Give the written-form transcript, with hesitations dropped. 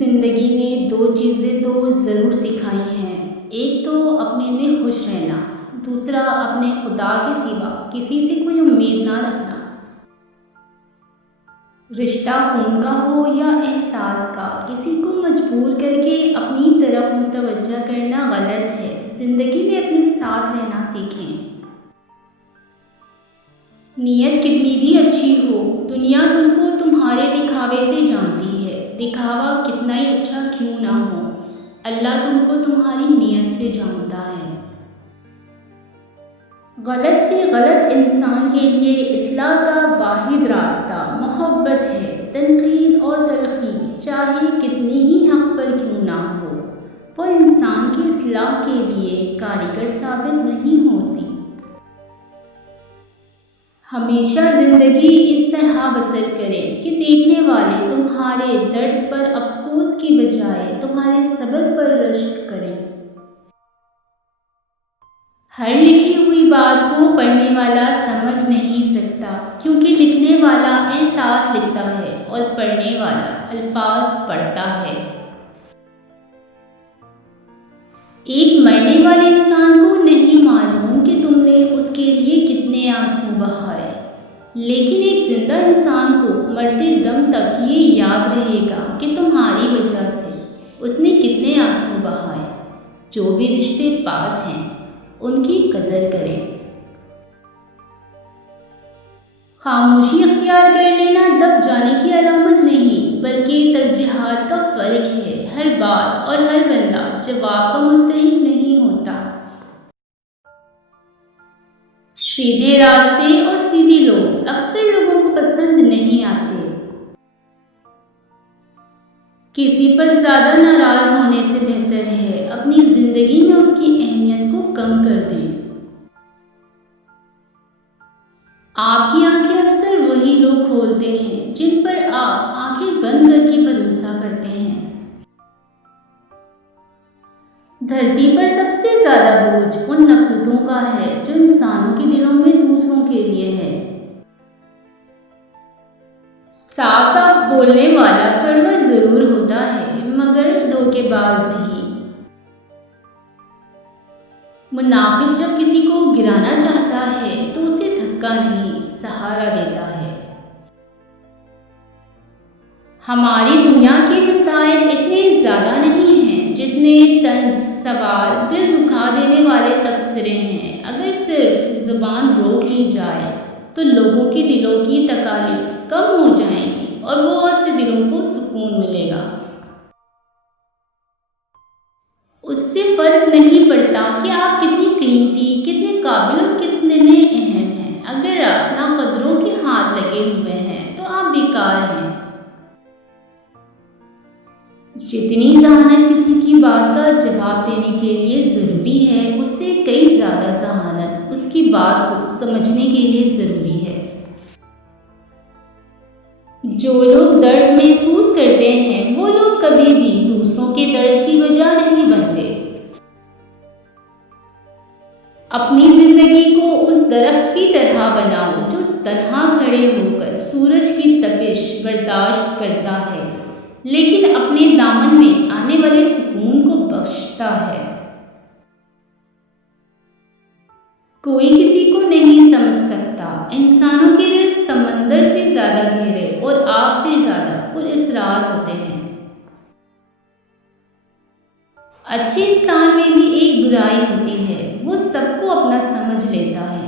زندگی نے دو چیزیں تو ضرور سکھائی ہیں، ایک تو اپنے میں خوش رہنا، دوسرا اپنے خدا کے سوا کسی سے کوئی امید نہ رکھنا۔ رشتہ خون کا ہو یا احساس کا، کسی کو مجبور کر کے اپنی طرف متوجہ کرنا غلط ہے۔ زندگی میں اپنے ساتھ رہنا سیکھیں۔ نیت کتنی بھی اچھی ہو، دنیا تم کو تمہارے دکھاوے سے جانتی ہے۔ دکھاوا کتنا ہی اچھا کیوں نہ ہو، اللہ تم کو تمہاری نیت سے جانتا ہے۔ غلط سے غلط انسان کے لیے اصلاح کا واحد راستہ محبت ہے۔ تنقید اور تلخی چاہے کتنی ہی حق پر کیوں نہ ہو، وہ انسان کی اصلاح کے لیے کارگر ثابت نہیں ہوتی۔ ہمیشہ زندگی اس طرح بسر کریں کہ دیکھنے والے تمہارے درد پر افسوس کی بجائے تمہارے صبر پر رشک کریں۔ ہر لکھی ہوئی بات کو پڑھنے والا سمجھ نہیں سکتا، کیونکہ لکھنے والا احساس لکھتا ہے اور پڑھنے والا الفاظ پڑھتا ہے۔ ایک مرنے والے انسان کو نہیں معلوم کہ تم نے اس کے لیے کتنے آنسو بہائے، لیکن ایک زندہ انسان کو مرتے دم تک یہ یاد رہے گا کہ تمہاری وجہ سے اس نے کتنے آنسو بہائے۔ جو بھی رشتے پاس ہیں ان کی قدر کریں۔ خاموشی اختیار کر لینا دب جانے کی علامت نہیں، بلکہ ترجیحات کا فرق ہے۔ ہر بات اور ہر بندہ جواب کا مستحق نہیں ہوتا۔ سیدھے راستے اور سیدھے لوگ اکثر لوگوں کو پسند نہیں آتے۔ کسی پر زیادہ ناراض ہونے سے بہتر ہے اپنی زندگی میں اس کی اہمیت کو کم کر دیں۔ آپ کی آنکھیں اکثر وہی لوگ کھولتے ہیں جن پر آپ آنکھیں بند کر کے بھروسہ کرتے ہیں۔ دھرتی پر سب سے زیادہ بوجھ ان نفرتوں کا ہے جو انسانوں کے دلوں میں دوسروں کے لیے ہے۔ صاف صاف بولنے والا کڑوا ضرور ہوتا ہے مگر دھوکے باز نہیں۔ منافق جب کسی کو گرانا چاہتا ہے تو اسے دھکا نہیں سہارا دیتا ہے۔ ہماری دنیا کے مسائل اتنے زیادہ نہیں ہیں جتنے طنز سوال دل دکھا دینے والے تبصرے ہیں۔ اگر صرف زبان روک لی جائے تو لوگوں کے دلوں کی تکالیف کم ہو جائیں گی اور بہت سے دلوں کو سکون ملے گا۔ اس سے فرق نہیں پڑتا کہ آپ کتنی قیمتی، کتنے قابل اور کتنے اہم ہیں۔ اگر آپ ناقدروں کے ہاتھ لگے ہوئے ہیں تو آپ بیکار ہیں۔ جتنی ذہانت کسی کی بات کا جواب دینے کے لیے ضروری ہے، اس سے کئی زیادہ ذہانت اس کی بات کو سمجھنے کے لیے ضروری ہے۔ جو لوگ درد محسوس کرتے ہیں وہ لوگ کبھی بھی دوسروں کے درد کی وجہ نہیں بنتے۔ اپنی زندگی کو اس درخت کی طرح بناؤ جو تنہا کھڑے ہو کر سورج کی تپش برداشت کرتا ہے لیکن اپنے دامن میں آنے والے سکون کو بخشتا ہے۔ کوئی کسی کو نہیں سمجھ سکتا، انسانوں کے دل سمندر سے زیادہ گہرے اور آگ سے زیادہ پراسرار ہوتے ہیں۔ اچھے انسان میں بھی ایک برائی ہوتی ہے، وہ سب کو اپنا سمجھ لیتا ہے